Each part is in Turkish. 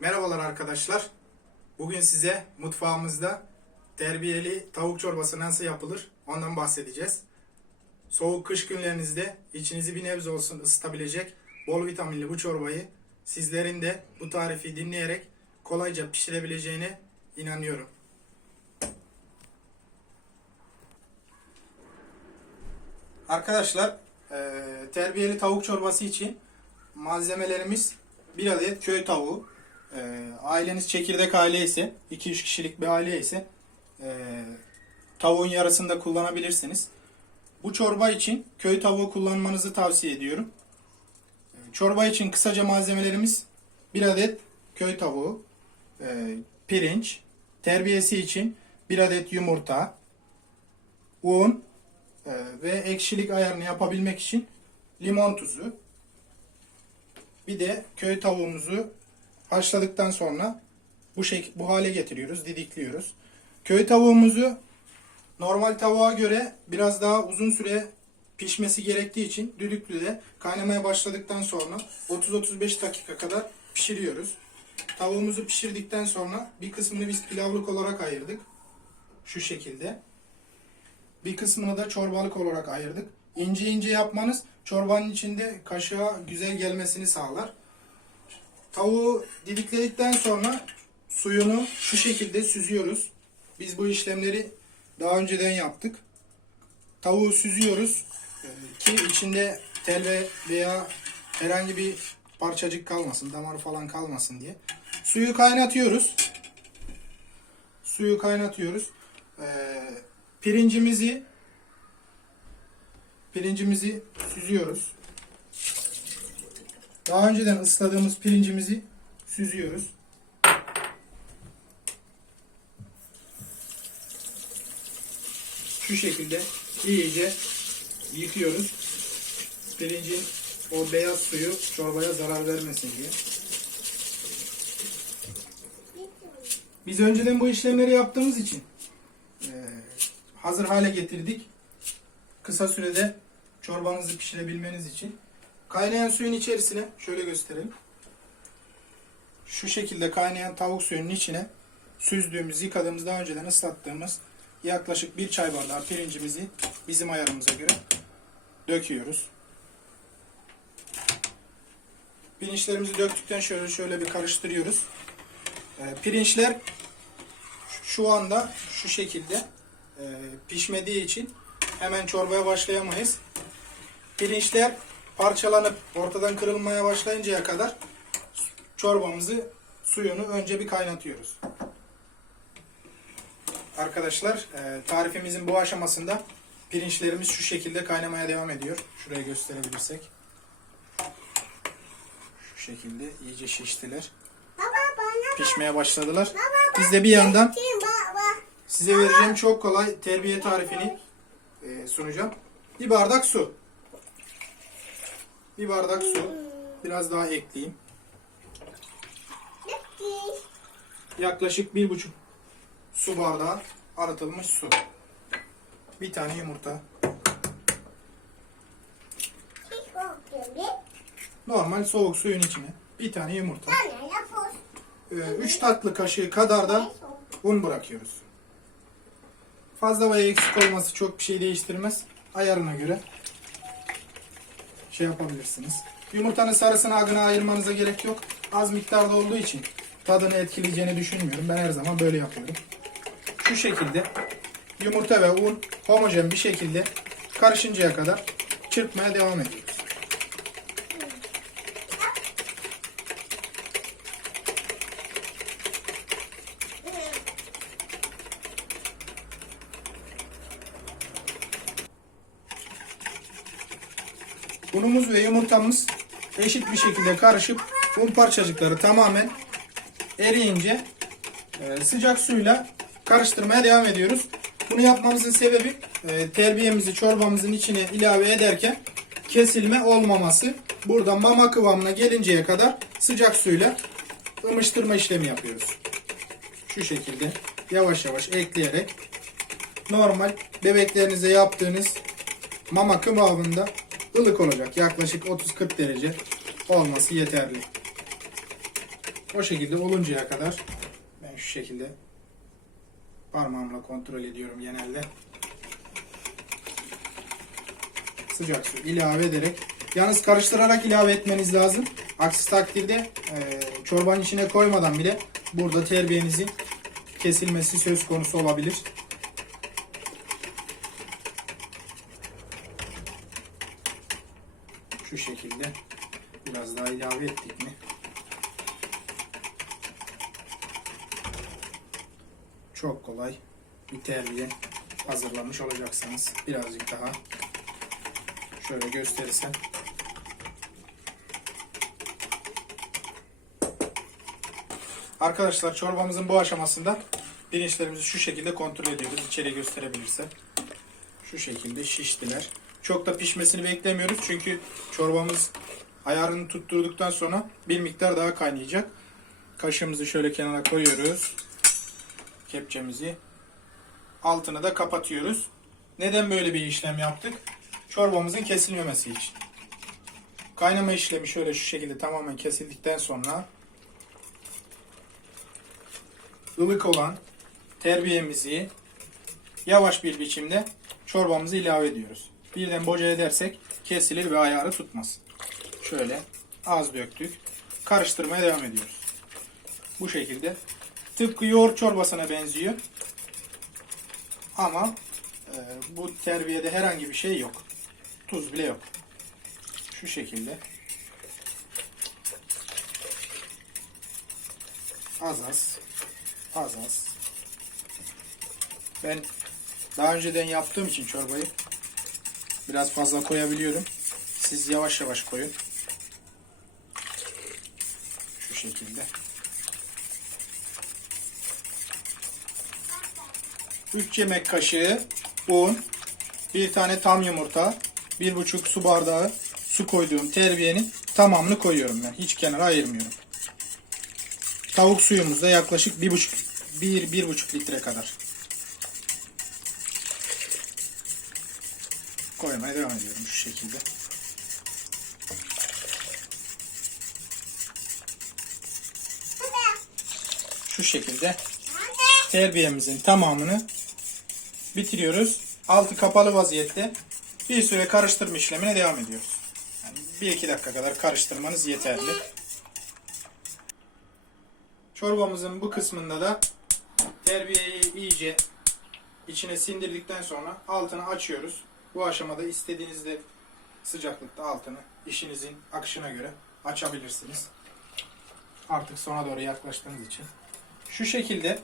Merhabalar arkadaşlar. Bugün size mutfağımızda terbiyeli tavuk çorbası nasıl yapılır ondan bahsedeceğiz. Soğuk kış günlerinizde içinizi bir nebze olsun ısıtabilecek bol vitaminli bu çorbayı sizlerin de bu tarifi dinleyerek kolayca pişirebileceğine inanıyorum. Arkadaşlar eee, terbiyeli tavuk çorbası için malzemelerimiz bir adet köy tavuğu. Eee, aileniz çekirdek aile ise 2-3 kişilik bir aile ise eee, tavuğun yarısını da kullanabilirsiniz. Bu çorba için köy tavuğu kullanmanızı tavsiye ediyorum. Eee, Çorba için kısaca malzemelerimiz bir adet köy tavuğu, eee, pirinç, terbiyesi için bir adet yumurta, un, ee, ve ekşilik ayarını yapabilmek için limon tuzu. Bir de köy tavuğumuzu haşladıktan sonra bu şek bu hale getiriyoruz, didikliyoruz. Köy tavuğumuzu normal tavuğa göre biraz daha uzun süre pişmesi gerektiği için düdüklüde kaynamaya başladıktan sonra 30-35 dakika kadar pişiriyoruz. Tavuğumuzu pişirdikten sonra bir kısmını biz pilavlık olarak ayırdık. Şu şekilde. Bir kısmını da çorbalık olarak ayırdık. İnce ince yapmanız çorbanın içinde kaşığa güzel gelmesini sağlar. Tavuğu didikledikten sonra suyunu şu şekilde süzüyoruz. Biz bu işlemleri daha önceden yaptık. Tavuğu süzüyoruz e, ki içinde tel ve veya herhangi bir parçacık kalmasın, damar falan kalmasın diye. Suyu kaynatıyoruz. Suyu kaynatıyoruz. Ee, pirincimizi pirincimizi süzüyoruz. Daha önceden ısladığımız pirincimizi süzüyoruz. Şu şekilde iyice yıkıyoruz. Pirincin o beyaz suyu çorbaya zarar vermesin diye. Biz önceden bu işlemleri yaptığımız için e, hazır hale getirdik. Kısa sürede çorbanızı pişirebilmeniz için. Kaynayan suyun içerisine şöyle gösterelim. Şu şekilde kaynayan tavuk suyunun içine süzdüğümüz, yıkadığımız, daha önceden ıslattığımız yaklaşık bir çay bardağı pirincimizi bizim ayarımıza göre döküyoruz. Pirinçlerimizi döktükten şöyle şöyle bir karıştırıyoruz. Ee, pirinçler şu anda şu şekilde e, pişmediği için hemen çorbaya başlayamayız. Pirinçler parçalanıp ortadan kırılmaya başlayıncaya kadar çorbamızı suyunu önce bir kaynatıyoruz. Arkadaşlar e, tarifimizin bu aşamasında pirinçlerimiz şu şekilde kaynamaya devam ediyor. Şuraya gösterebilirsek. Şu şekilde iyice şiştiler. Pişmeye başladılar. Biz de bir yandan? Size vereceğim çok kolay terbiye tarifini e, sunacağım. Bir bardak su. Bir bardak su. Biraz daha ekleyeyim. Yaklaşık bir buçuk su bardağı arıtılmış su. Bir tane yumurta. Normal soğuk suyun içine bir tane yumurta. Anne yapış. 3 tatlı kaşığı kadar da un bırakıyoruz. Fazla veya eksik olması çok bir şey değiştirmez. Ayarına göre şey yapabilirsiniz. Yumurtanın sarısını agına ayırmanıza gerek yok. Az miktarda olduğu için tadını etkileyeceğini düşünmüyorum. Ben her zaman böyle yapıyorum. Şu şekilde yumurta ve un homojen bir şekilde karışıncaya kadar çırpmaya devam ediyoruz. Unumuz ve yumurtamız eşit bir şekilde karışıp un parçacıkları tamamen eriyince e, sıcak suyla karıştırmaya devam ediyoruz. Bunu yapmamızın sebebi e, terbiyemizi çorbamızın içine ilave ederken kesilme olmaması. Burada mama kıvamına gelinceye kadar sıcak suyla ımıştırma işlemi yapıyoruz. Şu şekilde yavaş yavaş ekleyerek normal bebeklerinize yaptığınız mama kıvamında ılık olacak. Yaklaşık 30-40 derece olması yeterli. O şekilde oluncaya kadar ben şu şekilde parmağımla kontrol ediyorum genelde. Sıcak su ilave ederek yalnız karıştırarak ilave etmeniz lazım. Aksi takdirde e, çorbanın içine koymadan bile burada terbiyenizin kesilmesi söz konusu olabilir. Şu şekilde biraz daha ilave ettik mi? Çok kolay bir terbiye hazırlamış olacaksınız. Birazcık daha şöyle gösterirsem. Arkadaşlar çorbamızın bu aşamasında pirinçlerimizi şu şekilde kontrol ediyoruz. İçeri gösterebilirsem. Şu şekilde şiştiler. Çok da pişmesini beklemiyoruz çünkü çorbamız ayarını tutturduktan sonra bir miktar daha kaynayacak. Kaşığımızı şöyle kenara koyuyoruz. Kepçemizi. Altını da kapatıyoruz. Neden böyle bir işlem yaptık? Çorbamızın kesilmemesi için. Kaynama işlemi şöyle şu şekilde tamamen kesildikten sonra ılık olan terbiyemizi yavaş bir biçimde çorbamızı ilave ediyoruz. Birden boca edersek kesilir ve ayarı tutmaz. Şöyle az döktük. Karıştırmaya devam ediyoruz. Bu şekilde. Tıpkı yoğurt çorbasına benziyor. Ama e, bu terbiyede herhangi bir şey yok. Tuz bile yok. Şu şekilde. Az az. Az az. Ben daha önceden yaptığım için çorbayı biraz fazla koyabiliyorum. Siz yavaş yavaş koyun. Şu şekilde. 3 yemek kaşığı un, bir tane tam yumurta, bir buçuk su bardağı su koyduğum terbiyenin tamamını koyuyorum ben. Hiç kenara ayırmıyorum. Tavuk suyumuz da yaklaşık bir buçuk, bir, bir buçuk litre kadar. Koymaya devam ediyorum şu şekilde. Şu şekilde terbiyemizin tamamını bitiriyoruz. Altı kapalı vaziyette bir süre karıştırma işlemine devam ediyoruz. Yani 1-2 dakika kadar karıştırmanız yeterli. Çorbamızın bu kısmında da terbiyeyi iyice içine sindirdikten sonra altını açıyoruz. Bu aşamada istediğinizde sıcaklıkta altını işinizin akışına göre açabilirsiniz. Artık sona doğru yaklaştığınız için. Şu şekilde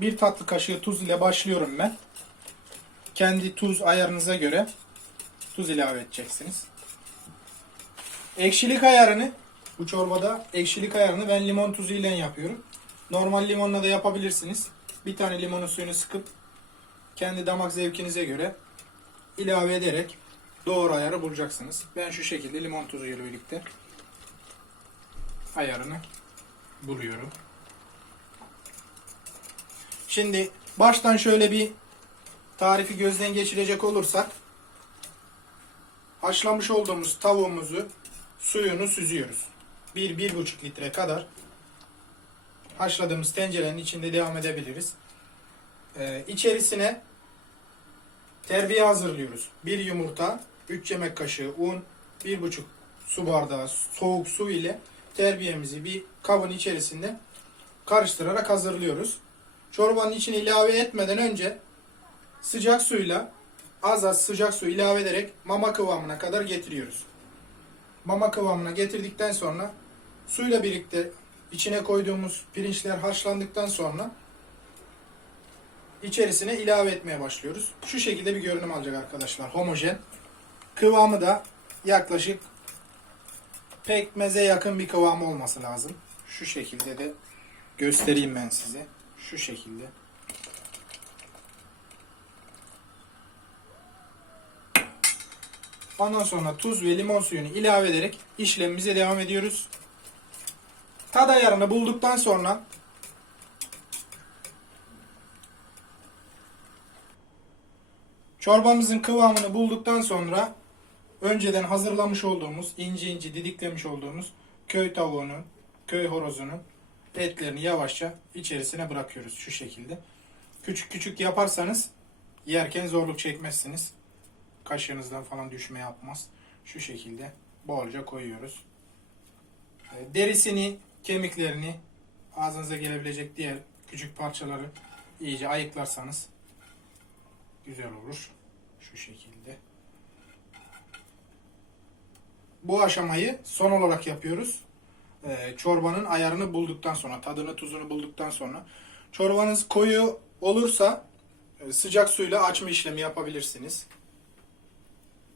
bir tatlı kaşığı tuz ile başlıyorum ben. Kendi tuz ayarınıza göre tuz ilave edeceksiniz. Ekşilik ayarını bu çorbada ekşilik ayarını ben limon tuzu ile yapıyorum. Normal limonla da yapabilirsiniz. Bir tane limonun suyunu sıkıp kendi damak zevkinize göre ilave ederek doğru ayarı bulacaksınız. Ben şu şekilde limon tuzu ile birlikte ayarını buluyorum. Şimdi baştan şöyle bir tarifi gözden geçirecek olursak haşlamış olduğumuz tavuğumuzu suyunu süzüyoruz. 1-1,5 litre kadar haşladığımız tencerenin içinde devam edebiliriz. Ee, içerisine terbiye hazırlıyoruz. 1 yumurta, 3 yemek kaşığı un, 1,5 su bardağı soğuk su ile terbiyemizi bir kabın içerisinde karıştırarak hazırlıyoruz. Çorbanın içine ilave etmeden önce sıcak suyla az az sıcak su ilave ederek mama kıvamına kadar getiriyoruz. Mama kıvamına getirdikten sonra suyla birlikte içine koyduğumuz pirinçler haşlandıktan sonra içerisine ilave etmeye başlıyoruz. Şu şekilde bir görünüm alacak arkadaşlar. Homojen. Kıvamı da yaklaşık pekmeze yakın bir kıvamı olması lazım. Şu şekilde de göstereyim ben size. Şu şekilde. Ondan sonra tuz ve limon suyunu ilave ederek işlemimize devam ediyoruz. Tad ayarını bulduktan sonra çorbamızın kıvamını bulduktan sonra önceden hazırlamış olduğumuz ince ince didiklemiş olduğumuz köy tavuğunu köy horozunun etlerini yavaşça içerisine bırakıyoruz şu şekilde. Küçük küçük yaparsanız yerken zorluk çekmezsiniz. Kaşığınızdan falan düşme yapmaz. Şu şekilde bolca koyuyoruz. E, Derisini, kemiklerini, ağzınıza gelebilecek diğer küçük parçaları iyice ayıklarsanız güzel olur. Şu şekilde. Bu aşamayı son olarak yapıyoruz. Ee, çorbanın ayarını bulduktan sonra, tadını tuzunu bulduktan sonra. Çorbanız koyu olursa e, sıcak suyla açma işlemi yapabilirsiniz.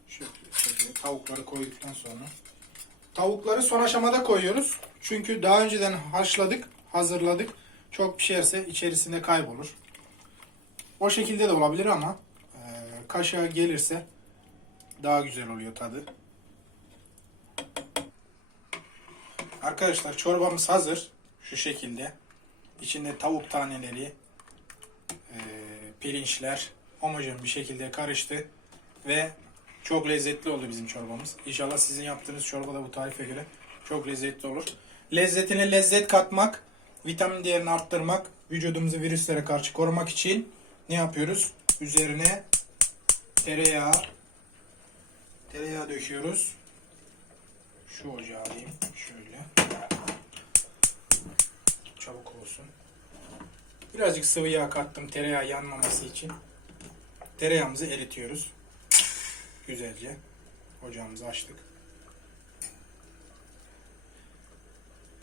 Şöyle, şöyle tavukları koyduktan sonra. Tavukları son aşamada koyuyoruz. Çünkü daha önceden haşladık, hazırladık. Çok pişerse içerisinde kaybolur. O şekilde de olabilir ama e, kaşığa gelirse daha güzel oluyor tadı. Arkadaşlar çorbamız hazır. Şu şekilde. İçinde tavuk taneleri, e, pirinçler homojen bir şekilde karıştı. Ve çok lezzetli oldu bizim çorbamız. İnşallah sizin yaptığınız çorba da bu tarife göre çok lezzetli olur. Lezzetine lezzet katmak, vitamin değerini arttırmak, vücudumuzu virüslere karşı korumak için ne yapıyoruz? Üzerine tereyağı tereyağı döküyoruz. Şu ocağı alayım. Şöyle. Çabuk olsun. Birazcık sıvı yağ kattım tereyağı yanmaması için. Tereyağımızı eritiyoruz. Güzelce. Ocağımızı açtık.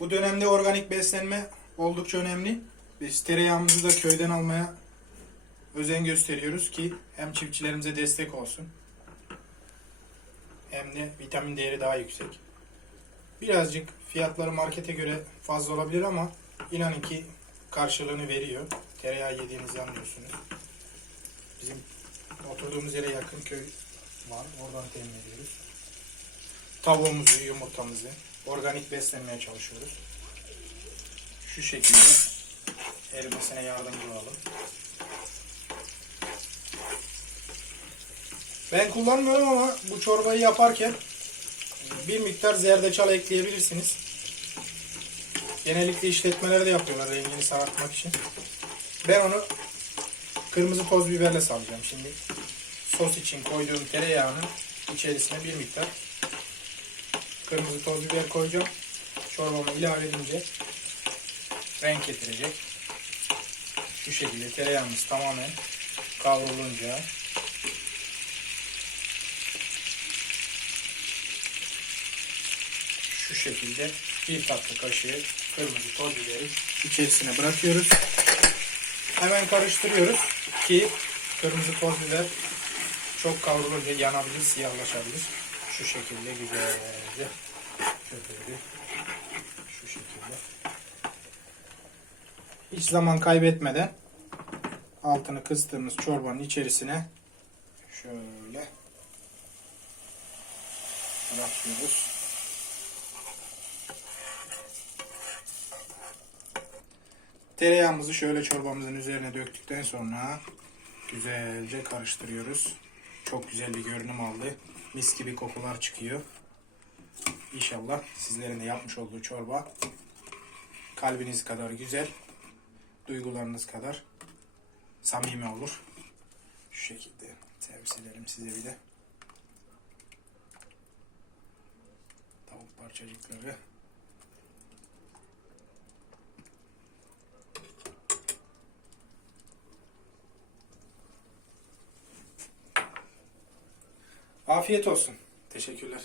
Bu dönemde organik beslenme oldukça önemli. Biz tereyağımızı da köyden almaya özen gösteriyoruz ki hem çiftçilerimize destek olsun hem de vitamin değeri daha yüksek. Birazcık fiyatları markete göre fazla olabilir ama inanın ki karşılığını veriyor. Tereyağı yediğinizi anlıyorsunuz. Bizim oturduğumuz yere yakın köy var. Oradan temin ediyoruz. Tavuğumuzu, yumurtamızı organik beslenmeye çalışıyoruz. Şu şekilde erimesine yardımcı olalım. Ben kullanmıyorum ama bu çorbayı yaparken bir miktar zerdeçal ekleyebilirsiniz. Genellikle işletmelerde yapıyorlar rengini sarartmak için. Ben onu kırmızı toz biberle salacağım şimdi. Sos için koyduğum tereyağının içerisine bir miktar kırmızı toz biber koyacağım. Çorbamı ilave edince renk getirecek. Şu şekilde tereyağımız tamamen kavrulunca şu şekilde bir tatlı kaşığı kırmızı toz biberi içerisine bırakıyoruz. Hemen karıştırıyoruz ki kırmızı toz biber çok kavrulunca yanabilir, siyahlaşabilir. Şu şekilde güzelce şöyle şu şekilde hiç zaman kaybetmeden altını kıstığımız çorbanın içerisine şöyle bırakıyoruz. Tereyağımızı şöyle çorbamızın üzerine döktükten sonra güzelce karıştırıyoruz. Çok güzel bir görünüm aldı. Mis gibi kokular çıkıyor. İnşallah sizlerin de yapmış olduğu çorba kalbiniz kadar güzel, duygularınız kadar samimi olur. Şu şekilde servis edelim size bir de. Tavuk parçacıkları. Afiyet olsun. Teşekkürler.